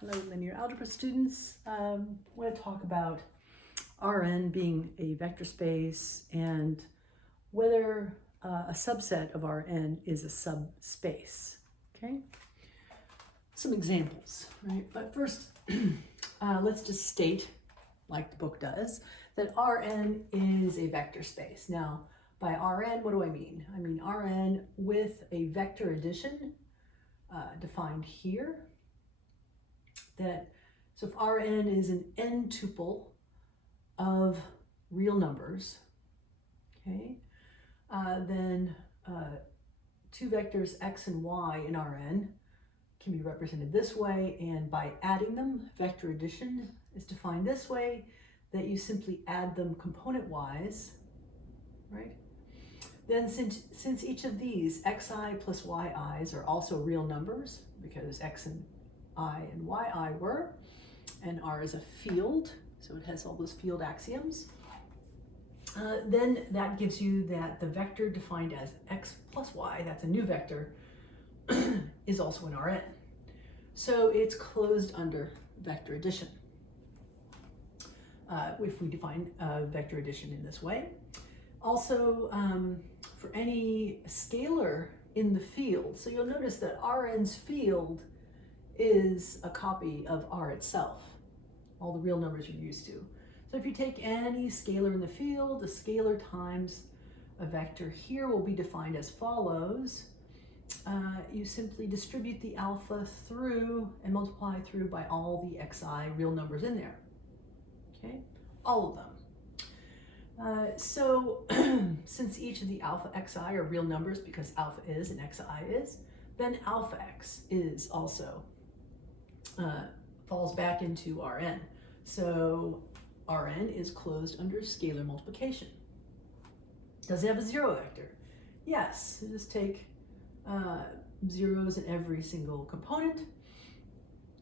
Hello, linear algebra students. I want to talk about Rn being a vector space and whether a subset of Rn is a subspace. Okay, some examples, right? But first, let's just state, like the book does, that Rn is a vector space. Now, by Rn, what do I mean? I mean Rn with a vector addition defined here. So if Rn is an n-tuple of real numbers, okay, then two vectors x and y in Rn can be represented this way, and by adding them, vector addition is defined this way, that you simply add them component-wise, right? Then since each of these xi plus yi's are also real numbers, because x and I and yi were, and R is a field, so it has all those field axioms, then that gives you that the vector defined as x plus y, that's a new vector, is also in Rn. So it's closed under vector addition if we define vector addition in this way. Also, for any scalar in the field, so you'll notice that Rn's field is a copy of R itself, all the real numbers you're used to. So if you take any scalar in the field, a scalar times a vector here will be defined as follows. You simply distribute the alpha through and multiply through by all the xi real numbers in there, okay? All of them. So since each of the alpha xi are real numbers because alpha is and xi is, then alpha x is also falls back into Rn. So Rn is closed under scalar multiplication. Does it have a zero vector? Yes, so just take zeros in every single component,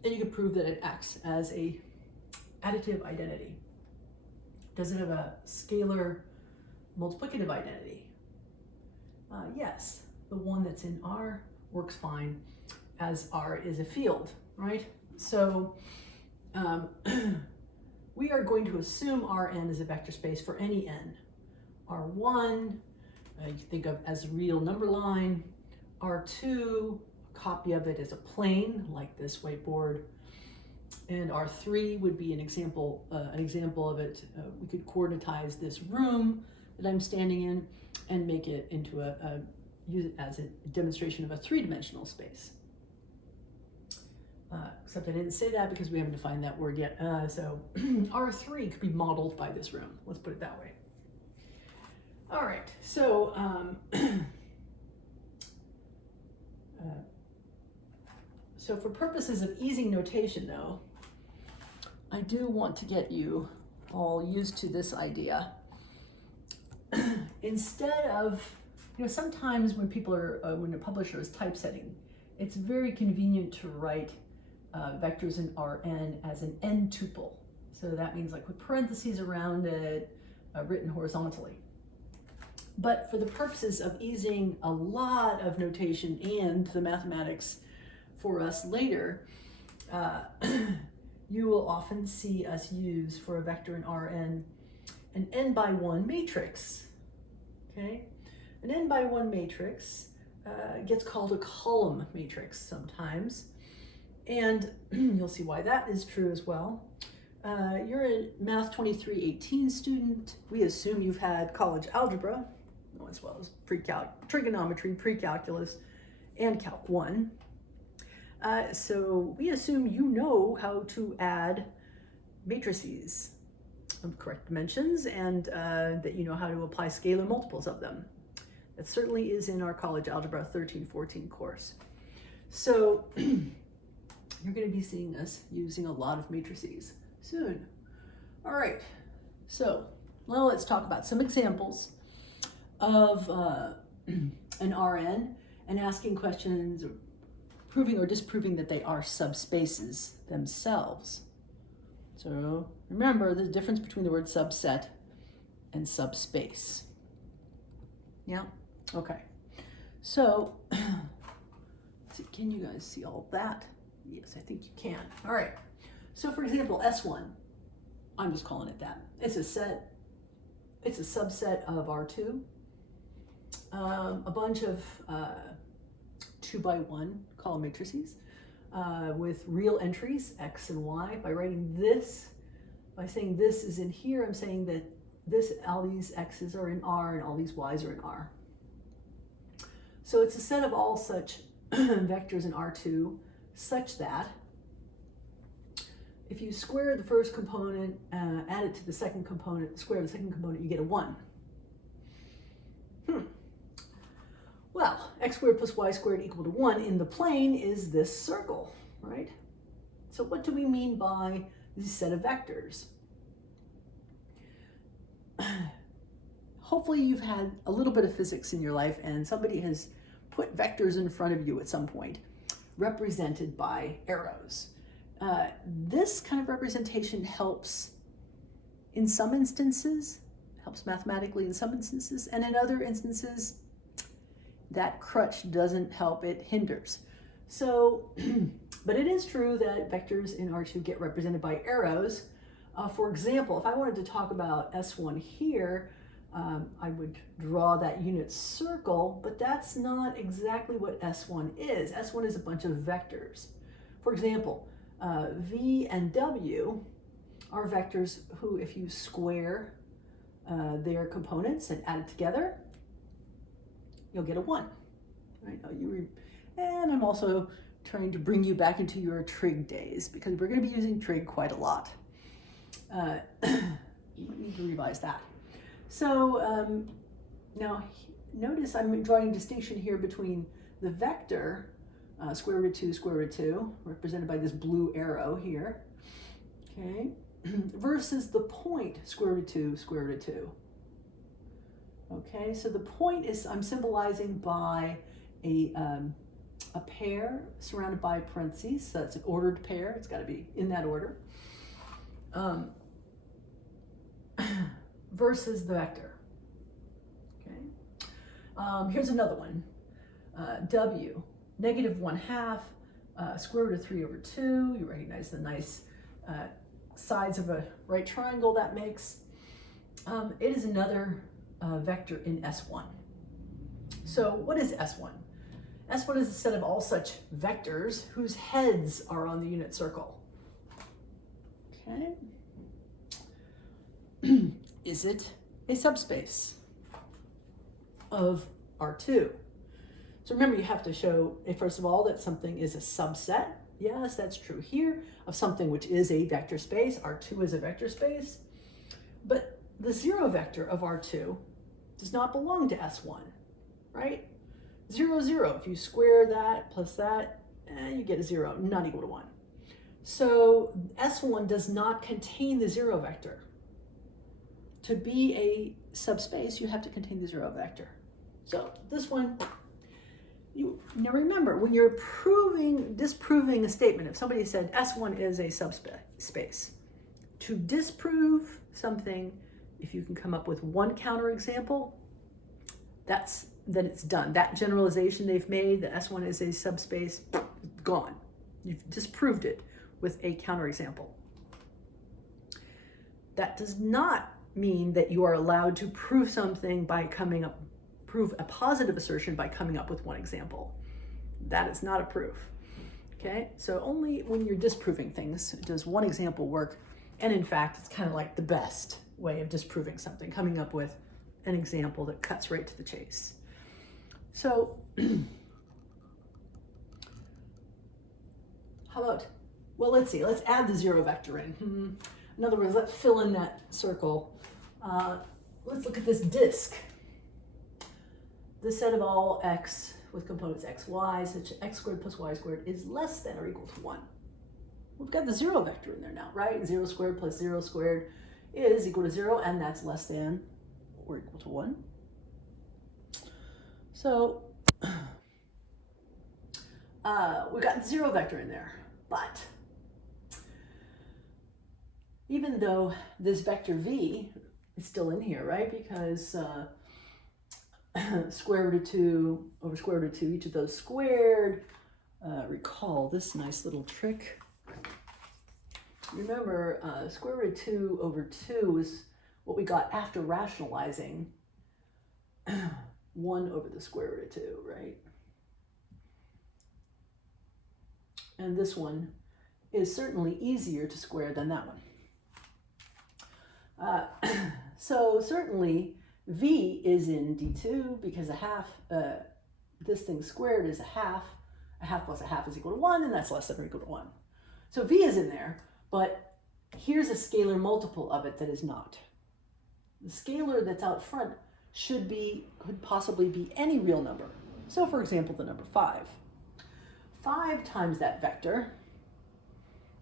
and you can prove that it acts as a additive identity. Does it have a scalar multiplicative identity? Yes, the one that's in R works fine as R is a field, right? So we are going to assume Rn is a vector space for any n. R1, you think of as a real number line. R2, a copy of it is a plane, like this whiteboard. And R3 would be an example of it. We could coordinatize this room that I'm standing in and make it into use it as a demonstration of a three-dimensional space. Except I didn't say that because we haven't defined that word yet. So R3 could be modeled by this room. Let's put it that way. All right, so so for purposes of easing notation though, I do want to get you all used to this idea. Instead of, sometimes when people are, when a publisher is typesetting, it's very convenient to write vectors in Rn as an n-tuple. So that means like with parentheses around it, written horizontally. But for the purposes of easing a lot of notation and the mathematics for us later, you will often see us use for a vector in Rn an n by 1 matrix, okay? An n by 1 matrix gets called a column matrix sometimes, and you'll see why that is true as well. You're a Math 2318 student. We assume you've had college algebra, as well as trigonometry, pre-calculus, and Calc 1. So we assume you know how to add matrices of correct dimensions and that you know how to apply scalar multiples of them. That certainly is in our college algebra 13-14 course. So you're going to be seeing us using a lot of matrices soon. All right, so now let's talk about some examples of an Rn and asking questions or proving or disproving that they are subspaces themselves. So remember the difference between the word subset and subspace. Yeah? Okay. So, can you guys see all that? Yes, I think you can. All right. So for example, S1, I'm just calling it that. It's a subset of R2. A bunch of 2x1 column matrices with real entries, X and Y. By writing this, by saying this is in here, I'm saying that all these X's are in R and all these Y's are in R. So it's a set of all such vectors in R2 such that if you square the first component, add it to the second component, square the second component, you get a 1. Well, x squared plus y squared equal to 1 in the plane is this circle, right? So what do we mean by this set of vectors? Hopefully you've had a little bit of physics in your life and somebody has put vectors in front of you at some point, represented by arrows. This kind of representation helps in some instances, helps mathematically in some instances, and in other instances, that crutch doesn't help, it hinders. So, but it is true that vectors in R2 get represented by arrows. For example, if I wanted to talk about S1 here, I would draw that unit circle, but that's not exactly what S1 is. S1 is a bunch of vectors. For example, V and W are vectors who, if you square their components and add it together, you'll get a 1. Right? And I'm also trying to bring you back into your trig days because we're going to be using trig quite a lot. You might need to revise that. So now notice I'm drawing a distinction here between the vector square root of 2, square root of 2, represented by this blue arrow here, okay, versus the point square root of 2, square root of 2. Okay, so the point is I'm symbolizing by a pair surrounded by parentheses, so it's an ordered pair, it's got to be in that order, versus the vector. Okay, here's another one, W, negative 1/2, square root of 3 over 2. You recognize the nice sides of a right triangle that makes. It is another vector in S1. So what is S1? S1 is a set of all such vectors whose heads are on the unit circle. Okay. Is it a subspace of R2? So remember, you have to show, first of all, that something is a subset. Yes, that's true here, of something which is a vector space. R2 is a vector space. But the 0 vector of R2 does not belong to S1, right? 0, 0. If you square that plus that, you get a 0, not equal to 1. So S1 does not contain the 0 vector. To be a subspace, you have to contain the 0 vector. So this one, you now remember, when you're disproving a statement, if somebody said S1 is a subspace, to disprove something, if you can come up with one counterexample, then it's done. That generalization they've made, that S1 is a subspace, gone. You've disproved it with a counterexample. That does not mean that you are allowed to prove something by prove a positive assertion by coming up with one example. That is not a proof. Okay, so only when you're disproving things does one example work, and in fact, it's kind of like the best way of disproving something, coming up with an example that cuts right to the chase. So, how about, well, let's see, let's add the 0 vector in. In other words, let's fill in that circle. Let's look at this disk. The set of all x with components x, y, such x squared plus y squared is less than or equal to 1. We've got the 0 vector in there now, right? 0 squared plus 0 squared is equal to 0, and that's less than or equal to 1. So we've got the 0 vector in there, but even though this vector v is still in here, right? Because square root of 2 over square root of 2, each of those squared, recall this nice little trick. Remember, square root of 2 over 2 is what we got after rationalizing 1 over the square root of 2, right? And this one is certainly easier to square than that one. So certainly v is in D2 because a half, this thing squared is a half plus a half is equal to 1, and that's less than or equal to 1. So v is in there, but here's a scalar multiple of it that is not. The scalar that's out front could possibly be any real number. So for example, the number 5. 5 times that vector,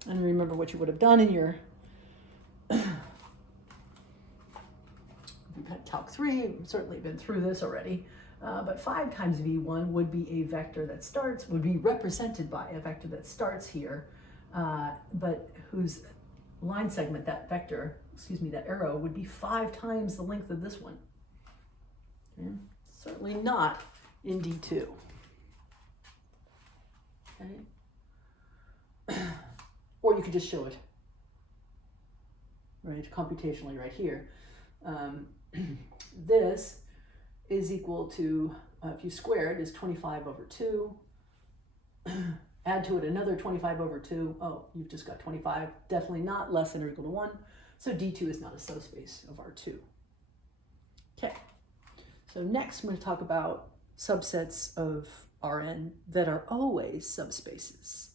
and remember what you would have done in your you've had Calc 3, you've certainly been through this already, but 5 times v1 would be a vector that starts, would be represented by a vector that starts here, but whose line segment, that vector, excuse me, that arrow would be 5 times the length of this one. Okay? Certainly not in D2. Okay? Or you could just show it, right, computationally right here. This is equal to, if you square it, is 25 over 2. Add to it another 25 over 2. Oh, you've just got 25. Definitely not less than or equal to 1. So D2 is not a subspace of R2. Okay. So next I'm going to talk about subsets of Rn that are always subspaces.